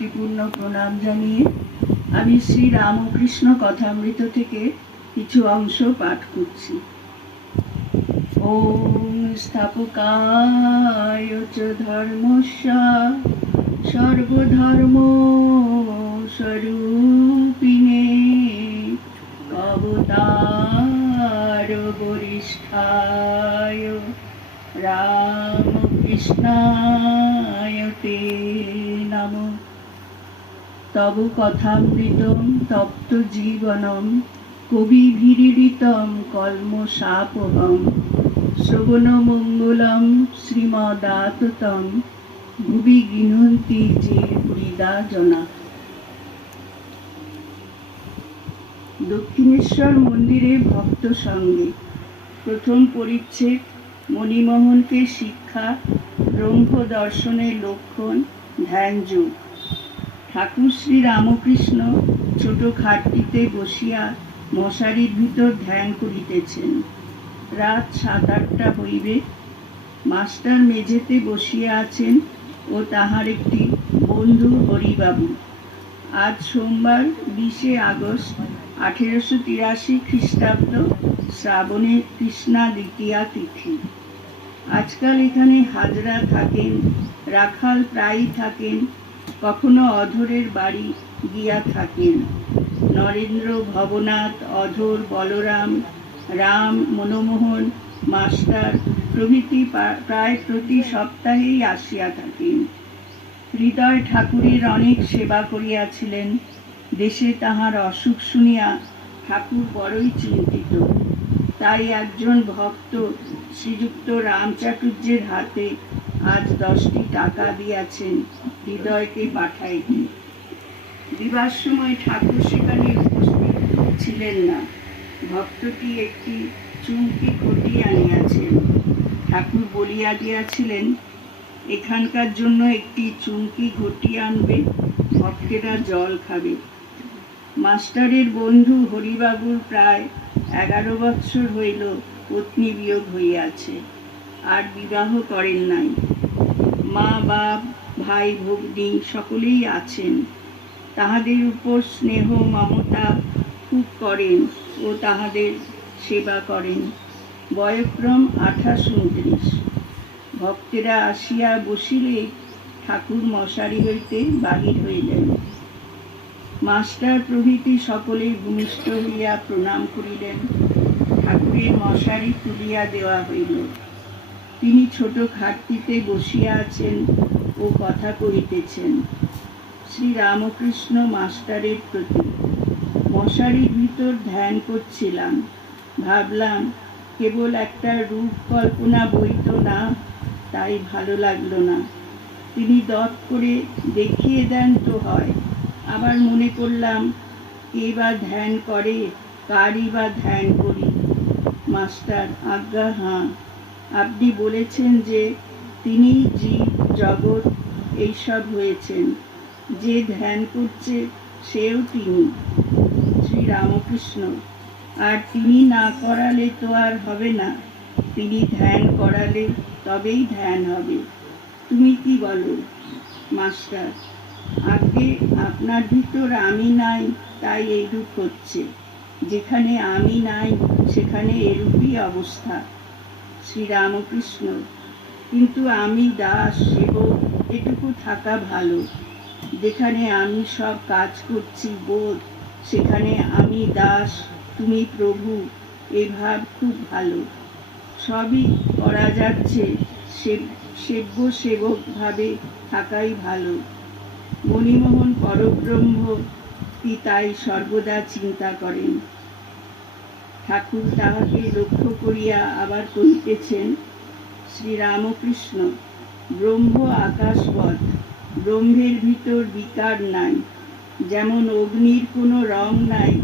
ভক্তিপূর্ণ প্রণাম জানিয়ে আমি শ্রী রামকৃষ্ণ কথামৃত থেকে কিছু অংশ পাঠ করছি। ওম স্থাপকায় চ ধর্মস্য সর্বধর্ম স্বরূপিণে অবতার বরিষ্ঠায় রামকৃষ্ণায় তে নম। তব কথামৃতম তপ্ত জীবনম কবি ভিরিডিতম কলমশাপহম শ্রবণমঙ্গলম শ্রীমদাততম ভুবি গৃহন্তি যে হৃদা জনা দক্ষিণেশ্বর মন্দিরে ভক্ত সঙ্গে। প্রথম পরিচ্ছেদ, মণিমোহনকে শিক্ষা ব্রহ্ম দর্শনের লক্ষণ ধ্যান যুগ ঠাকুর শ্রী রামকৃষ্ণ ছোট খাটটিতে বসিয়া মশারির ভিতর ধ্যান করিতেছেন। রাত সাত আটটা হইবে। মাস্টার মেঝেতে বসিয়া আছেন ও তাহার একটি বন্ধু হরিবাবু। আজ সোমবার বিশে আগস্ট আঠেরোশো তিরাশি খ্রিস্টাব্দ শ্রাবণে কৃষ্ণা দ্বিতীয়া তিথি। আজকাল এখানে হাজরা থাকেন, রাখাল প্রায়ই থাকেন কখনো অধরের বাড়ি গিয়া থাকেন। নরেন্দ্র, ভবনাথ, অধর, বলরাম, রাম, মনমোহন, মাস্টার প্রভৃতি প্রায় প্রতি সপ্তাহেই আসিয়া থাকেন। হৃদয় ঠাকুরের অনেক সেবা করিয়াছিলেন। দেশে তাহার অসুখ শুনিয়া ঠাকুর বড়ই চিন্তিত। তাই একজন ভক্ত শ্রীযুক্ত রাম রামচাটুর্যের হাতে আজ দশটি টাকা দিয়াছেন। হৃদয়কে পাঠাইতে দিবার সময় ঠাকুর সেখানে উপস্থিত ছিলেন না। ভক্তটি একটি চুমকি ঘটি আনিয়াছেন। ঠাকুর বলিয়া দিয়াছিলেন, এখানকার জন্য একটি চুমকি ঘটি আনবে, ভক্তেরা জল খাবে। মাস্টারের বন্ধু হরিবাবুর প্রায় এগারো বৎসর হইল পত্নী বিয়োগ হইয়াছে, আর বিবাহ করেন নাই। মা বাপ ভাই, ভগ্নী সকলেই আছেন। তাহাদের উপর স্নেহ, মমতা খুব করেন ও তাহাদের সেবা করেন। বয়ক্রম আঠাশ উনত্রিশ। ভক্তেরা আসিয়া বসিলে ঠাকুর মশারি হইতে বাহির হইলেন। মাস্টার প্রভৃতি সকলে ভূমিষ্ঠ হইয়া প্রণাম করিলেন। ঠাকুরের মশারি তুলিয়া দেওয়া হইল। তিনি ছোট খাটটিতে বসিয়া আছেন। ও কথা কহিতেছেন শ্রী রামকৃষ্ণ মাস্টারের প্রতি মশারির ভিতর ধ্যান করছিলাম। ভাবলাম, কেবল একটা রূপ কল্পনা বইত না, তাই ভালো লাগল না। তিনি দত করে দেখিয়ে দেন তো হয়। আবার মনে করলাম, কে বা ধ্যান করে, কারই বা ধ্যান করি। মাস্টার আজ্ঞা, হাঁ। আপনি বলেছেন যে, তিনি জীব জগৎ এইসব হয়েছেন। যে ধ্যান করছে সেও তিনি শ্রী রামকৃষ্ণ আর তিনি না করালে তো আর হবে না। তিনি ধ্যান করালে তবেই ধ্যান হবে। তুমি কি বলো, মাস্টার? আগে আপনার ভিতর আমি নাই, তাই এইরূপ হচ্ছে। যেখানে আমি নাই, সেখানে এরূপই অবস্থা। শ্রীরামকৃষ্ণ কিন্তু আমি দাস সেবক এটুকু থাকা ভালো। যেখানে আমি সব কাজ করছি বোধ, সেখানে আমি দাস, তুমি প্রভু, এ ভাব খুব ভালো। সবই করা যাচ্ছে সেব- সেব্য সেবকভাবে থাকাই ভালো। মণিমোহন পরব্রহ্ম পিতাই সর্বদা চিন্তা করেন। ঠাকুর তাহাকে লক্ষ্য করিয়া আবার কহিতেছেন শ্রীরামকৃষ্ণ। ব্রহ্ম আকাশপথ, ব্রহ্মের ভিতর বিকার নাই। যেমন অগ্নির কোনো রং নাই,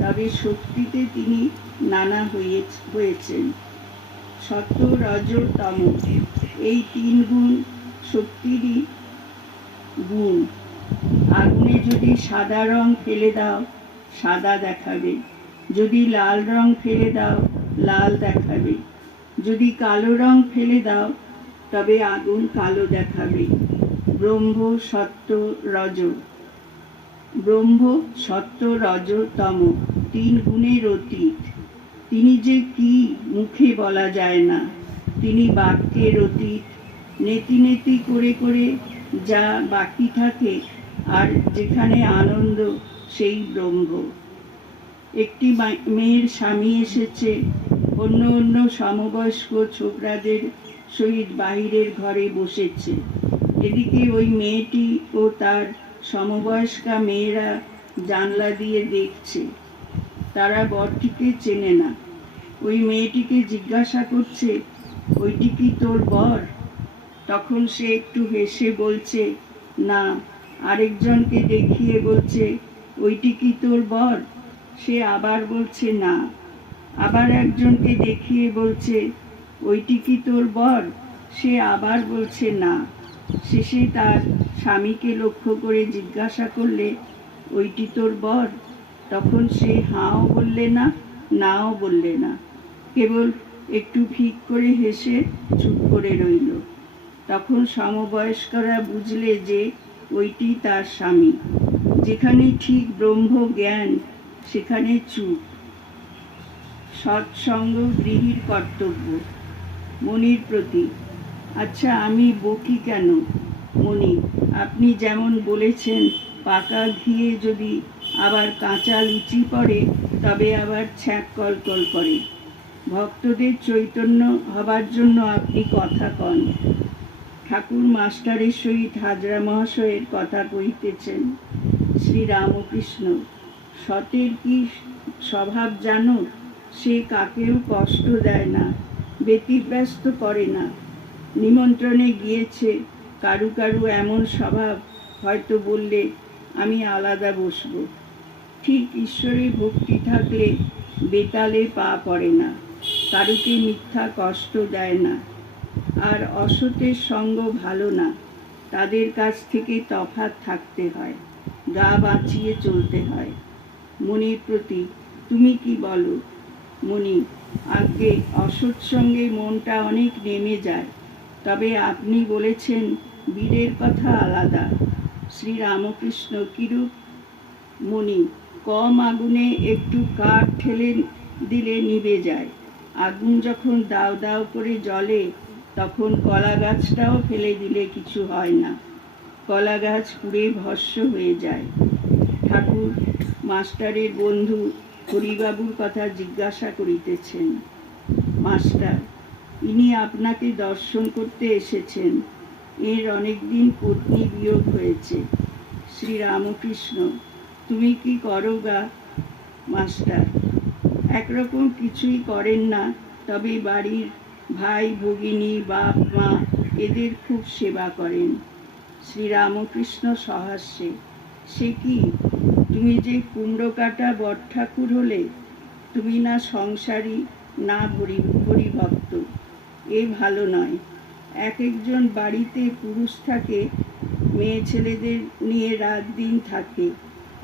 তবে শক্তিতে তিনি নানা হয়ে হয়েছেন। সত্য, রজ, তম। এই তিন গুণ শক্তিরই গুণ। আগুনে যদি সাদা রং ফেলে দাও, সাদা দেখাবে। যদি লাল রং ফেলে দাও, লাল দেখাবে। যদি কালো রং ফেলে দাও, তবে আগুন কালো দেখাবে। ব্রহ্ম সত্য রজ। ব্রহ্ম সত্য রজ তম। তিন গুণের অতীত। তিনি যে কি মুখে বলা যায় না। তিনি বাক্যের অতীত। নেতি নেতি করে করে যা বাকি থাকে, আর যেখানে আনন্দ, সেই ব্রহ্ম। একটি মেয়ের স্বামী এসেছে। অন্য অন্য সমবয়স্ক ছোকরাদের সহিত বাহিরের ঘরে বসেছে। এদিকে ওই মেয়েটি ও তার সমবয়স্কা মেয়েরা জানলা দিয়ে দেখছে। তারা বরটিকে চেনে না। ওই মেয়েটিকে জিজ্ঞাসা করছে, ওইটি কি তোর বর? তখন সে একটু হেসে বলছে, না, আরেকজনকে দেখিয়ে বলছে, ওইটি কি তোর বর? সে আবার বলছে, না। আবার একজনকে দেখিয়ে বলছে, ওইটি কি তোর বর? সে আবার বলছে, না। শেষে তার স্বামীকে লক্ষ্য করে জিজ্ঞাসা করলে, ওইটি তোর বর? তখন সে, হাঁও বললে না, নাও বললে না। কেবল একটু ফিক করে হেসে চুপ করে রইল। তখন সমবয়স্করা বুঝলে যে, ওইটি তার স্বামী। যেখানে ঠিক ব্রহ্ম জ্ঞান সেখানে চুপ। সৎসঙ্গ গৃহীর কর্তব্য, মনির প্রতি। আচ্ছা আমি বকি কেন? মণি আপনি যেমন বলেছেন, পাকা ঘিয়ে যদি আবার কাঁচা লুচি পড়ে, তবে আবার ছ্যাঁক কলকল করে। ভক্তদের চৈতন্য হবার জন্য আপনি কথা কন। ঠাকুর মাস্টারের সহিত হাজরা মহাশয়ের কথা কহিতেছেন। শ্রী রামকৃষ্ণ। সতের কি স্বভাব জানো সে কাকেও কষ্ট দেয় না, ব্যতিব্যস্ত করে না। নিমন্ত্রণে গিয়েছে, কারু কারু এমন স্বভাব, হয়তো বললে আমি আলাদা বসবো। ঠিক ঈশ্বরের ভক্তি থাকলে বেতালে পা পড়ে না, কারুকে মিথ্যা কষ্ট দেয় না। আর অসতের সঙ্গ ভালো না, তাদের কাছ থেকে তফাৎ থাকতে হয়, গা বাঁচিয়ে চলতে হয়। মনির প্রতি, তুমি কি বলো? মনি আগে অসৎ সঙ্গে মনটা অনেক নেমে যায়, তবে আপনি বলেছেন বীরের কথা আলাদা। শ্রী রামকৃষ্ণ কিরূপ? মণি কম আগুনে একটু কাঠ ঠেলে দিলে নিভে যায়। আগুন যখন দাও দাও করে জ্বলে, তখন কলা গাছটাও ফেলে দিলে কিছু হয় না। কলা গাছ পুড়ে ভস্য হয়ে যায়। ঠাকুর মাস্টারের বন্ধু হরিবাবুর কথা জিজ্ঞাসা করিতেছেন। মাস্টার, ইনি আপনাকে দর্শন করতে এসেছেন। এর অনেকদিন পত্নী বিয়োগ হয়েছে। শ্রী রামকৃষ্ণ তুমি কি করো গা? মাস্টার, একরকম কিছুই করেন না, তবে বাড়ির ভাই, ভগিনী, বাপ, মা, এদের খুব সেবা করেন। শ্রীরামকৃষ্ণ সহাস্যে, সে কি? তুমি যে কুমড়ো কাটা বট ঠাকুর হলে, তুমি না সংসারী, না হরি হরিভক্ত এ ভালো নয়। এক একজন বাড়িতে পুরুষ থাকে, মেয়ে ছেলেদের নিয়ে রাত দিন থাকে,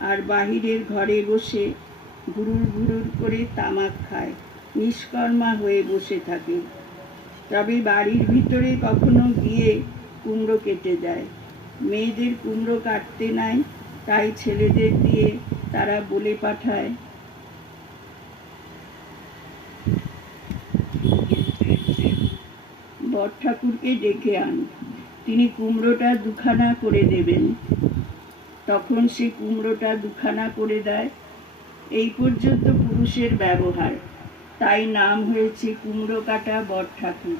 আর বাহিরের ঘরে বসে ঘুরুর ঘুরুর করে তামাক খায়, নিষ্কর্মা হয়ে বসে থাকে। তবে বাড়ির ভিতরে কখনো গিয়ে কুমড়ো কেটে দেয় মেয়েদের কুমড়ো কাটতে নাই তাই ছেলেদের দিয়ে তারা বলে পাঠায়। বট ঠাকুরকে ডেকে আন। তিনি কুমড়োটা দুখানা করে দেবেন। তখন সে কুমড়োটা দুখানা করে দেয়। এই পর্যন্ত পুরুষের ব্যবহার। তাই নাম হয়েছে কুমড়ো কাটা বট ঠাকুর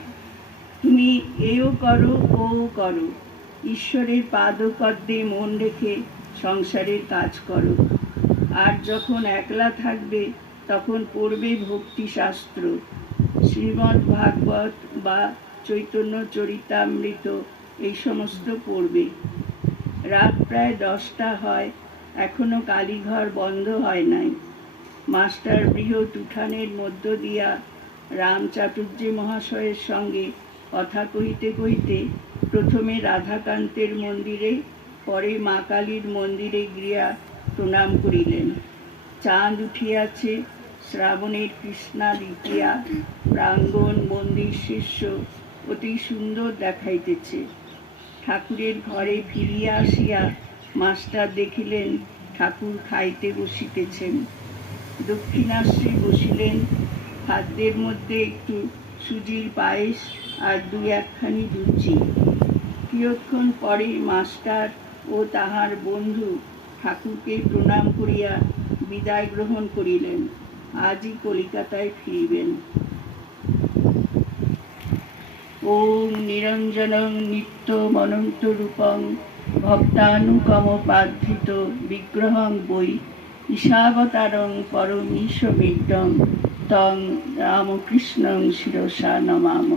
তুমি এও করো, ও করো। ঈশ্বরের পাদপদ্মে মন রেখে সংসারের কাজ করো। আর যখন একলা থাকবে, তখন পড়বে ভক্তি শাস্ত্র। শ্রীমদ্ ভাগবত বা চৈতন্য চরিতামৃত, এই সমস্ত পড়বে। রাত প্রায় দশটা হয়, এখনও কালীঘর বন্ধ হয় নাই। মাস্টার বৃহৎ উঠানের মধ্য দিয়া রাম চাটুর্যে মহাশয়ের সঙ্গে কথা কহিতে কহিতে প্রথমে রাধাকান্তের মন্দিরে পরে মা কালীর মন্দিরে গিয়া প্রণাম করিলেন। চাঁদ উঠিয়াছে, শ্রাবণের কৃষ্ণা দ্বিতীয়া প্রাঙ্গণ মন্দির শীর্ষ অতি সুন্দর দেখাইতেছে। ঠাকুরের ঘরে ফিরিয়া আসিয়া মাস্টার দেখিলেন, ঠাকুর খাইতে বসিতেছেন। দক্ষিণাশ্রী বসিলেন, খাদ্যের মধ্যে একটু সুজির পায়েস আর দুই একখানি লুচি। কিয়ক্ষণ পরে মাস্টার ও তাহার বন্ধু ঠাকুরকে প্রণাম করিয়া বিদায় গ্রহণ করিলেন। আজই কলিকাতায় ফিরিবেন। ওম নিরঞ্জনং নিত্যমনন্ত রূপং ভক্তানুকমপাধৃত বিগ্রহং বৈ ঈশাবতারং পরমীশমিড্ডং তং রামকৃষ্ণং শিরসা নমাম।